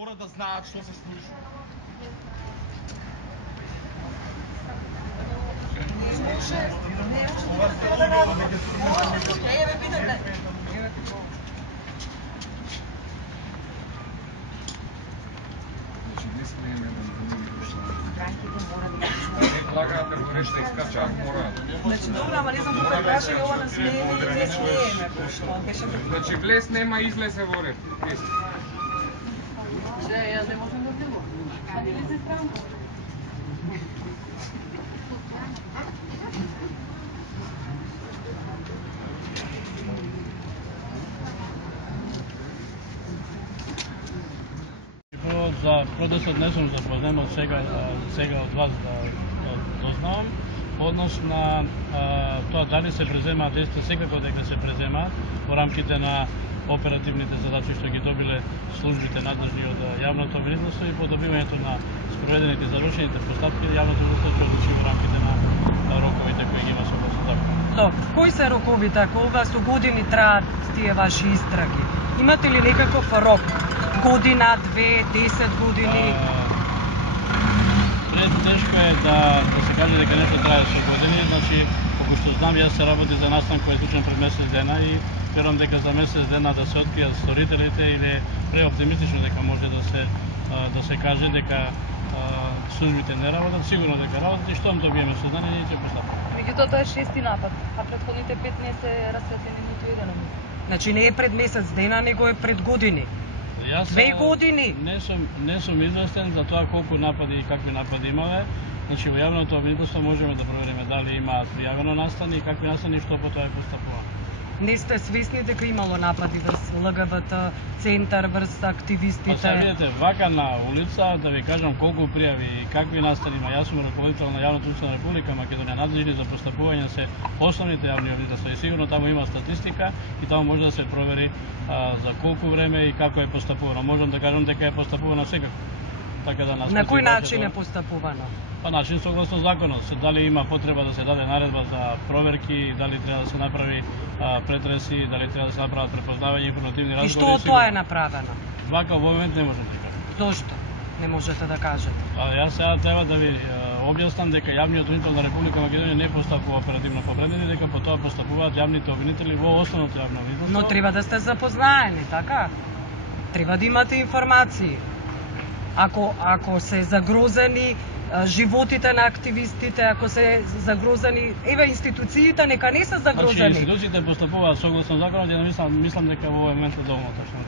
мора да знаат што се случува. Лагаат го решта искачаат мораат. Значи добро, ама не знам кога каже Јована смееме, не смееме пошто. Беше Значи влез нема, излезе во ред. Че јас не можам да влезам. А не лезе Франко. За протестот не сум запознат, од сега од вас да дознавам. Однос на тоа дали се преземаат действия, секако дека се преземаат во рамките на оперативните задачи што ги добиле службите надлежни од јавното обвинителство и по добивањето на спроведените завршените постапки, јавното обвинителство ќе одлучи во рамките на роковите кои ги има согласно закон. Добро, кои се роковите ако ова со години траат тие ваши истраги? Имате ли некаков рок? Година, 2, 10 години? Тешко е да се каже дека нешто трае со години, значи, колку што знам, јас се работи за настан кој е случен пред месец дена и верувам дека за месец дена да се откријат сторителите или преоптимистично дека може да се каже дека службите не работат, сигурно дека работат и штом добиеме сознание, ние ќе постапаме. Меѓутоа тоа е 6-ти напад, а претходните 5 не се расветлени ниту еден. Значи не е пред месец дена, него е пред години. 2 години. Не сум известен за тоа колку напади и какви напади имале. Значи во јавното обвинителство можеме да провериме дали имаат пријавено настани и какви настани и што по тоа е постапувано. Не сте свесни дека имало напади врз ЛГБТ центар, врз активистите? Па се видите, вака на улица, да ви кажам колку пријави и какви настани има. Јас сум раководител на јавното обвинителство на Република Македонија, надлежни за постапување се основните јавни обвинителства и сигурно таму има статистика и таму може да се провери за колку време и како е постапувано. Можам да кажам дека е постапувано секако. Така да на кој начин е постапувано? Па начин согласно законот. Дали има потреба да се даде наредба за проверки, дали треба да се направи претреси, дали треба да се направат препознавање, информативни разговори. И што од тоа е направено? Вака во момент не можам да кажам. Зошто? Не можете да кажете? Јас сега треба да ви објаснам дека јавниот обвинител на Република Македонија не постапува оперативно по предмети, дека по тоа постапуваат јавните обвинители во основното јавно обвинителство. Но треба да сте запознаени, така? Треба да имате информации. Ако се загрозени животите на активистите, ако се загрозени, еве институциите нека не се загрозени. Значи институциите постапуваат согласно законот и мислам дека во овој момент е доволно точно.